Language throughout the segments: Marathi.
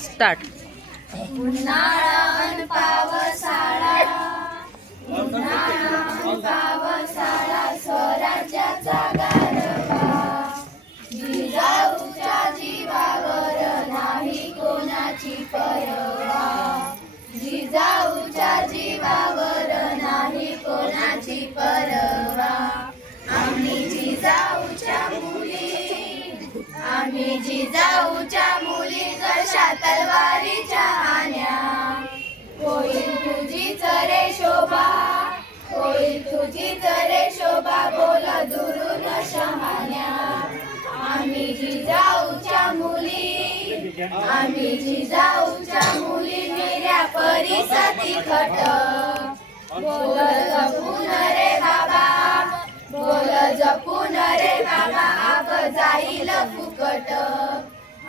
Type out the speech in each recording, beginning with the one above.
स्टार्ट. उन्हाळा अन पावसाळा, उन्हाळा अन पावसाळा, स्वराज्याचा गारवा. जिजाऊच्या जीवावर नाही कोणाची परवा. जिजाऊच्या जीवावर नाही कोणाची परवा. आम्ही जिजाऊच्या मुली, आम्ही जिजाऊच्या मुली, जशा तलवारीच्या आण्या. होईल तुझीच रे शोभा, होईल तुझीच रे शोभा, बोल दुरून शहाण्या. आम्ही जिजाऊच्या मुली, आम्ही जिजाऊच्या मुली, मेऱ्या परिसती खट. बोल जपून रे बाबा, बोल जपून रे बाबा, आग जाईल फुकट.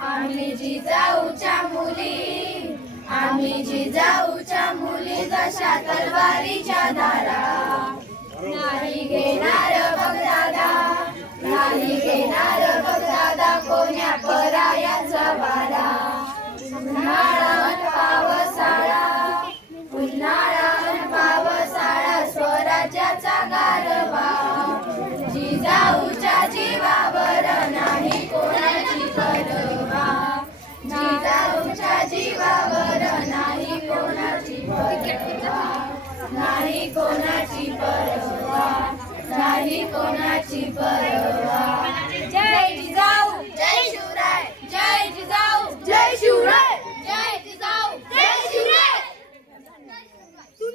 आम्ही जिजाऊच्या मुली, आम्ही जिजाऊच्या मुली, जशा तलवारीच्या धारा. नाही घेणार बघ दादा, नाही घेणार बघ दादा, कोण्या परायाचा वारा. उन्हाळा अन पावसाळा, उन्हाळा अन पावसाळा, स्वराज्याचा गारवा. जिजाऊच्या जीवावर नाही कोणाची परवा. जिजाऊच्या जीवावर नाही कोणाची परवा. नाही कोणाची परवा, नाही कोणाची परवा.